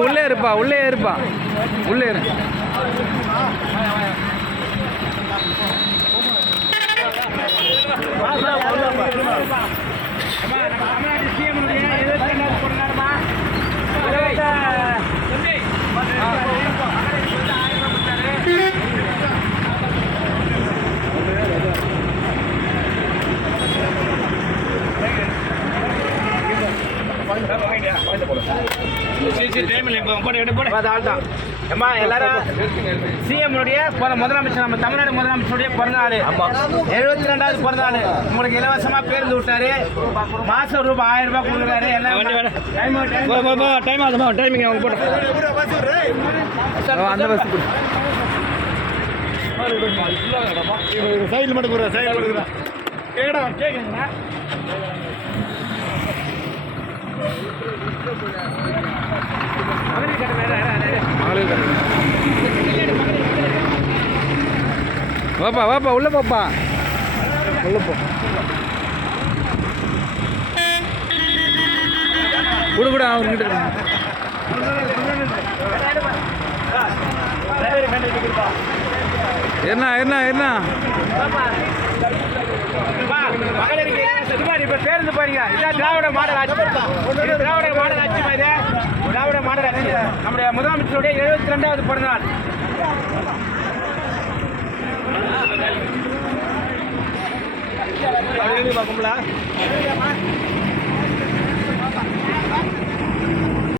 உள்ளே இருப்பா உள்ளே இரு. எல்லாரும் சிஎம் முதலமைச்சர் நம்ம தமிழ்நாடு முதலமைச்சருடைய பிறந்தநாள் 72வது பிறந்தநாள் உங்களுக்கு இலவசமா பேருந்து விட்டாரு. மாசம் ரூபாய் 1000 ரூபாய் கொடுக்குறாரு. டைமிங் அவங்க போட்டு அந்த பஸ் சைடில் மட்டும் போடுறேன். சைடில் கொடுக்குறேன். கேட்குறேங்கண்ணா. வாப்பா உள்ள போப்பா உள்ள போ. கூட அவர்கிட்ட என்ன பேருந்து போறீங்க. திராவிட மாடல் ஆட்சி. நம்முடைய முதலமைச்சருடைய 72வது பிறந்தநாள். பார்க்கும்ல